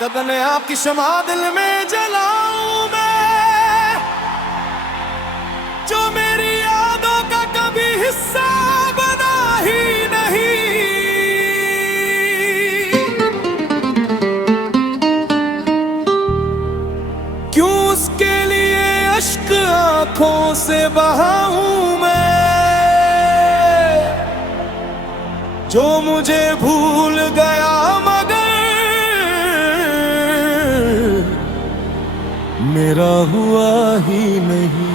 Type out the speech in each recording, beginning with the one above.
कदने आपकी शमा दिल में जलाऊं मैं, जो मेरी यादों का कभी हिस्सा बना ही नहीं। क्यों उसके लिए अश्क आंखों से बहाऊं मैं, जो मुझे भूल गया मगर मेरा हुआ ही नहीं।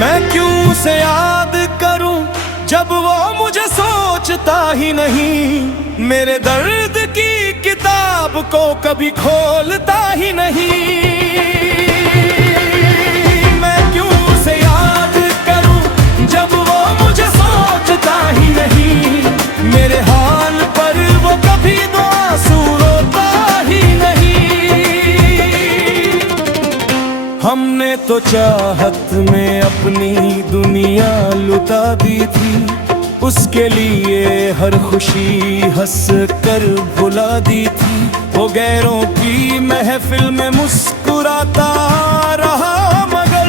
मैं क्यों उसे याद करूं जब वो मुझे सोचता ही नहीं, मेरे दर्द की किताब को कभी खोलता ही नहीं। मैं क्यों उसे याद करूं जब वो मुझे सोचता ही नहीं, मेरे हाल पर वो कभी दो आंसू रोता ही नहीं। हमने तो चाहत में अपनी दुनिया लुटा दी थी, उसके लिए हर खुशी हंस कर भुला दी थी। वो गैरों की महफिल में मुस्कुराता रहा मगर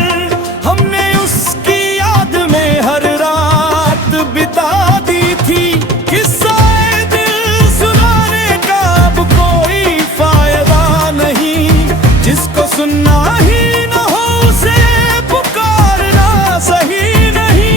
हमने उसकी याद में हर रात बिता दी थी। किस्सा दिल सुनाने का अब कोई फायदा नहीं, जिसको सुनना ही न हो उसे पुकारना सही नहीं।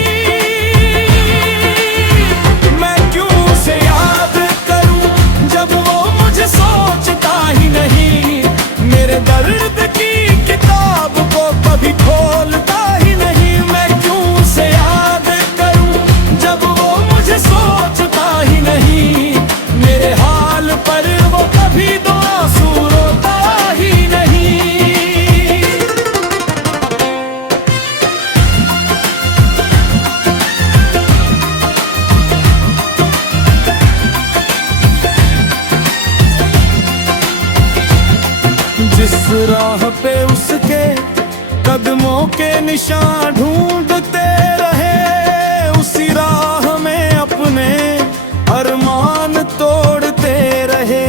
सोचता ही नहीं, मेरे दर्द की किताब को कभी खोलता ही नहीं। मैं क्यों उसे याद करूं जब वो मुझे सोचता ही नहीं, मेरे हाल पर वो कभी दो आंसू रोता ही नहीं। जिस राह पे उसके कदमों के निशान ढूंढते रहे, उसी राह में अपने अरमान तोड़ते रहे।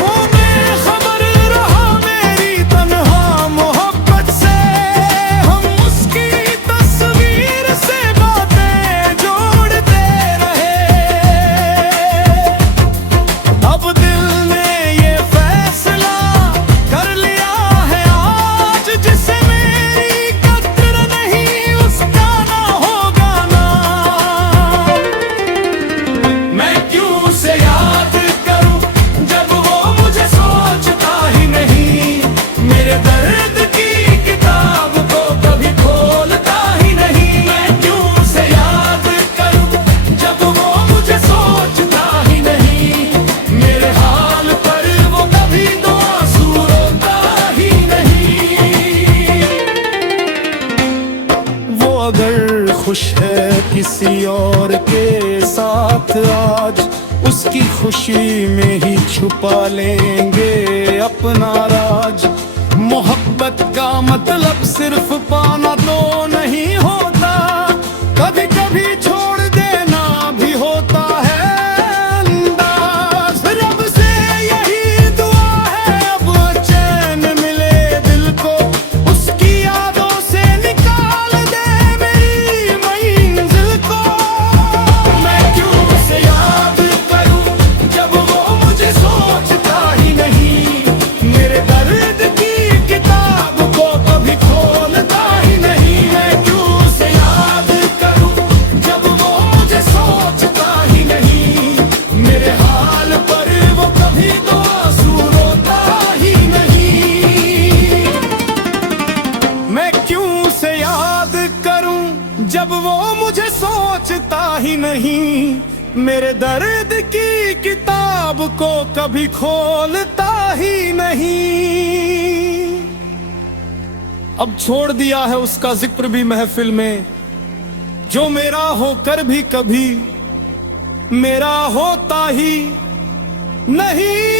वो बेखबर रहा मेरी तन्हा मोहब्बत से, हम उसकी तस्वीर से बातें जोड़ते रहे। अब दिल खुश है किसी और के साथ आज, उसकी खुशी में ही छुपा लेंगे अपना राज। मोहब्बत का मतलब सिर्फ पाना तो नहीं होता, कभी कभी छोड़ देना भी होता है अंदाज। रब से यही दुआ है अब चैन मिले दिल को, उसकी यादों से निकाल दे मेरी मंजिल को। मैं क्यों उसे याद करूं जब वो मुझे सोचता ही नहीं, मेरे दर्द की किताब को कभी खोलता ही नहीं। मैं क्यों उसे याद करूं जब वो मुझे सोचता ही नहीं, मेरे हाल पर वो कभी तो आंसू रोता ही नहीं। मैं क्यों उसे याद करूं जब वो मुझे सोचता ही नहीं, मेरे दर्द की किताब को कभी खोलता ही नहीं। अब छोड़ दिया है उसका जिक्र भी महफिल में, जो मेरा होकर भी कभी मेरा होता ही नहीं